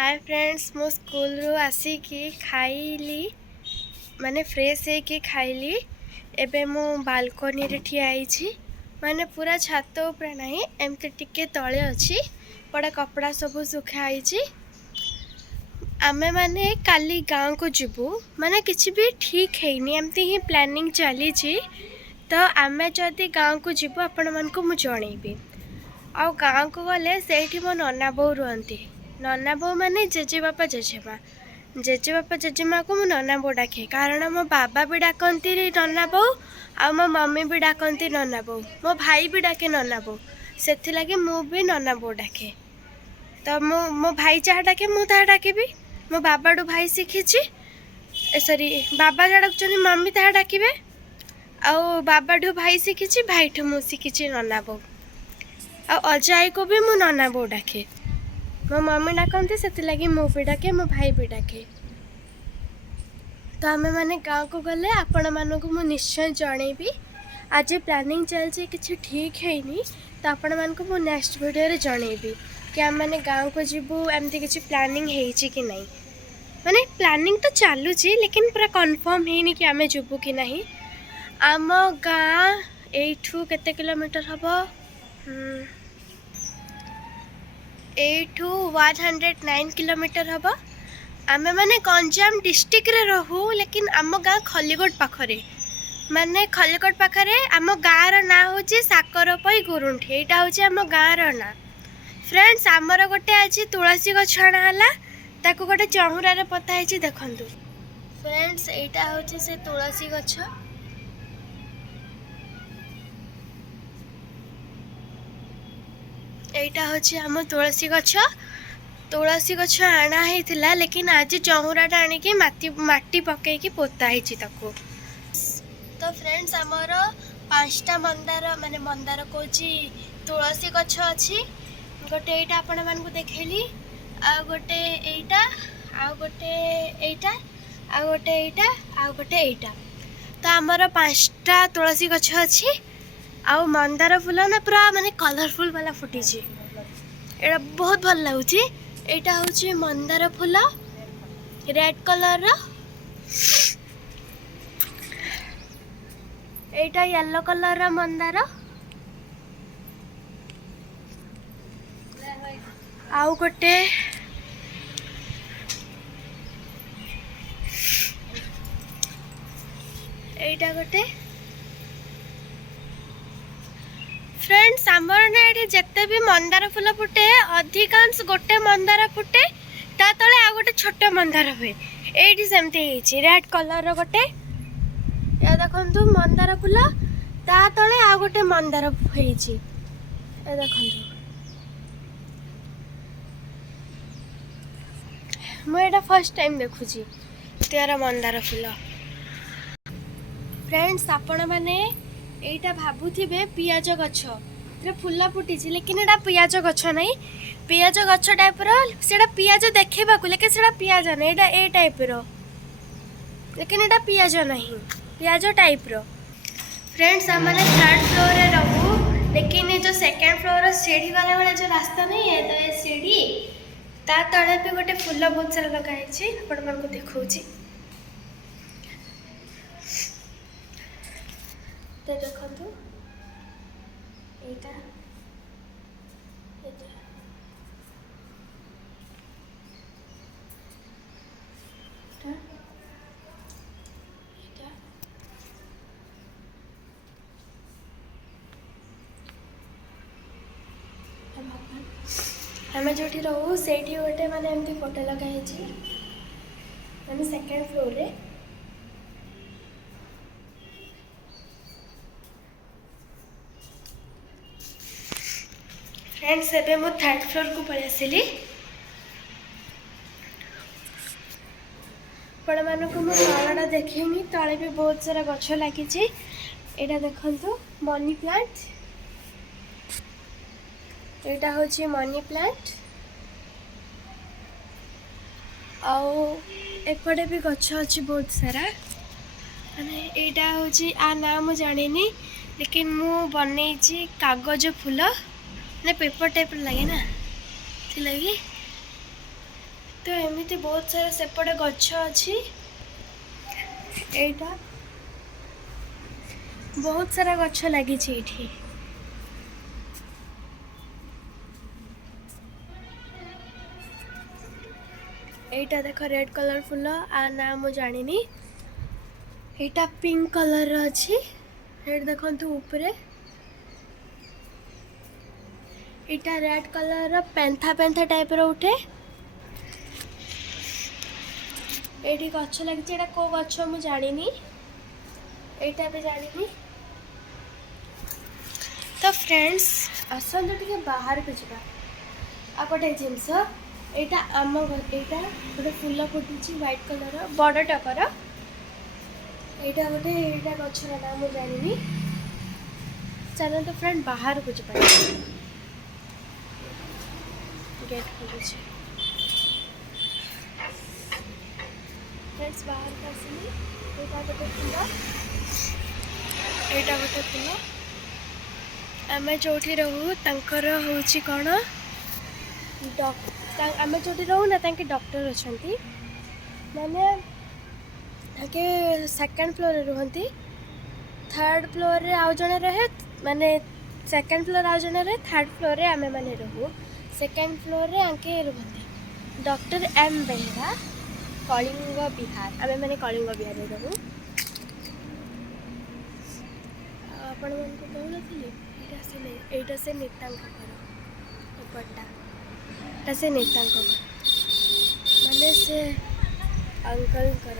Hi friends, मो school रू आसिकी खाइली माने फ्रेश होके खाइली। एबे मो बालकोनी रे ठिया आइछि, माने पूरा छात ऊपर नहीं, एमती टिके तले अछि। बड़ा कपड़ा सब सुखा आइछि। आमे माने काली गाँव को जीवु, माने किछि भी ठीक हैनी, एमती ही प्लानिंग चली छी। तो आमे जदि गाँव को जीवु आपण मन को मु जणेबी। आ गाँव को गले सेठी मो नन्ना बो रुहंती। नन्ना बो माने जेजे बापा जेजेमा को मु नन्ना बो डाके, कारण मो बाबा भी डाकती नन्ना बो, आ मो मम्मी भी डाकती नन्ना बो, मो भाई भी डाके नन्ना बो। सेथि लगे मु भी नन्ना बो डाके। तो मो भाई जहाँ डाके मु ता डाकिबी। मो बाबा डू भाई शिखिछि, सॉरी बाबा जहाँ डाकुचंदी मम्मी ता डाकिबे। आ बाबा डू भाई शिखिछि, भाई ठू मु शिखिछि नन्ना बो। आ अजाई को भी मु नन्ना बो डाके। मो मम्मी डाकती से लगी मु भी डाके, मो भाई भी डाके। तो आमे माने गाँव को गले आपण मानक मु निश्चय जणेबी। आज प्लानिंग चलछि, किछि ठीक हैनी, तो आपण मानक मु नेक्स्ट वीडियो रे जणेबी कि आम माने गाँव को जीवु, एमती किछि प्लानिंग हेछि कि नहीं। माने प्लानिंग तो चालुछि, लेकिन पूरा कंफर्म हैनी कि आमे जीवु कि नहीं। आम गाँ एठू केते किलोमीटर हबो? एठू 109 किलोमीटर हम। आमे माने गंजाम डिस्ट्रिक्ट रे रहू, लेकिन आम गाँ खलीगोट पाखरे, माने खलीगोट पाखरे। आम गाँ रो ना होची साकरपई गुरुंठी। एटा होची आम गाँ रो ना। फ्रेंड्स, आमर गोटे आज तुलसी गछ आना हला, ताको गोटे चहुरा रे पता हैची देखंतु। फ्रेंड्स, एटा होची से तुलसी गछ। एटा होची आम तुलसी गछ आना हेतिला, लेकिन आज चहुराटा आनिकी माटी पकेकी पोता हेची ताको। तो फ्रेंड्स, आमर 5टा मंदार माने मंदार कोची तुलसी गछ अछि। गोटे एटा आपण मान को देखेली, आ गोटे एटा, आ गोटे एटा, आ गोटे एटा, आ गोटे एटा। तो आमर 5टा तुलसी गछ अछि। आउ मंदार फूल ना पूरा माने कलरफुल वाला फुटी, एटा बहुत भल लगुची। एटा होची मंदार फूल रेड कलर रो, एटा येलो कलर रो मंदार, आउ गोटे एटा गोटे। फ्रेंड्स, आमर ना ये जिते भी मंदार फूल फुटे, अधिकांश गोटे मंदार फुटे, ता तले आ गोटे छोट मंदार हुए। एठी सेमती हेछि रेड कलर रो गोटे, या देखंतु मंदार फूल, ता तले आ गोटे मंदार हेछि। ए देखंतु, मु एटा फर्स्ट टाइम देखुछि तेरा मंदार फूल। फ्रेंड्स, आपण माने एटा भाबुथिबे पियाज गछ रे फुला फुटी, लेकिन एटा पियाज गछ नहीं। पियाज गछ टाइप रो, सेटा पियाज देखेबाकू, लेकिन सेटा पियाज नहीं, एटा ए टाइप रो, लेकिन एटा पियाज नहीं, पियाज टाइप रो। फ्रेंड्स, हमने 3rd फ्लोर रे रहू, लेकिन ये जो 2nd फ्लोर रो सीढ़ी वाला वाला जो रास्ता नहीं है, तो ये सीढ़ी ता तळे पे गोटे फूल बहुत सारा लगा है, आपण मन को देखौछि। तो देखंतु एटा, एटा, एटा, एटा, हमें जो रहू से गोटे माने एमती फोटो लगा है, माने 2nd फ्लोर रे। फ्रेंड्स, एबे मु 3rd फ्लोर को पळे आसिली। आपण मानक मु तळटा देखेनी, तळे भी बहुत सारा गछ लागी छी। एटा देखंतु मनी प्लांट, एटा होची मनी प्लांट। आउ एपटे भी गछ अछि बहुत सारा, माने एटा होची आ ना मु जानिनी, लेकिन मु बनेछि कागज फूल, ने पेपर टाइप लगे ना, लगे तो एमती बहुत सारा सेपटे गछ अच्छी एटा बहुत सारा गछ लगी एटा देख रेड कलर फुल आ ना मु जानी एटा पिंक कलर अच्छी रेड देखु ऊपर एटा रेड कलर पेंथा पेंथा टाइप रो उठे एठी गछ लगी एटा को गछ मु जानी एटा भी जानी। तो फ्रेंड्स आसंतु टिके बाहर को जावा आ गोटे जिनस एटा आम एटा गोटे फुल फुटी व्हाइट कलर बड़ टकर एटा गोटे एटा गछर ना मु जानी चलो तो फ्रेंड बाहर को जावा गेट खोलुछ फ्रेंड्स बाहर का आसली एटा गोटे फुल एटा गोटे फुल आम जो रहू तर हूँ कौन आम जो रहू ना डॉक्टर अच्छा माने ताके सेकेंड फ्लोर रे रुहंती थर्ड फ्लोर रे आउ जने रहे माने सेकेंड फ्लोर आउ जने रहे थर्ड फ्लोर रे आमे माने रहू सेकेंड फ्लोर रे आंके रुहंती डॉक्टर एम बेहरा कलिंग बिहार आमे माने कलिंग बिहार रे रहू आपण मन को कहू नथिले एटा से नेतांक घर एपटा से नेतांक घर माने से अंकल घर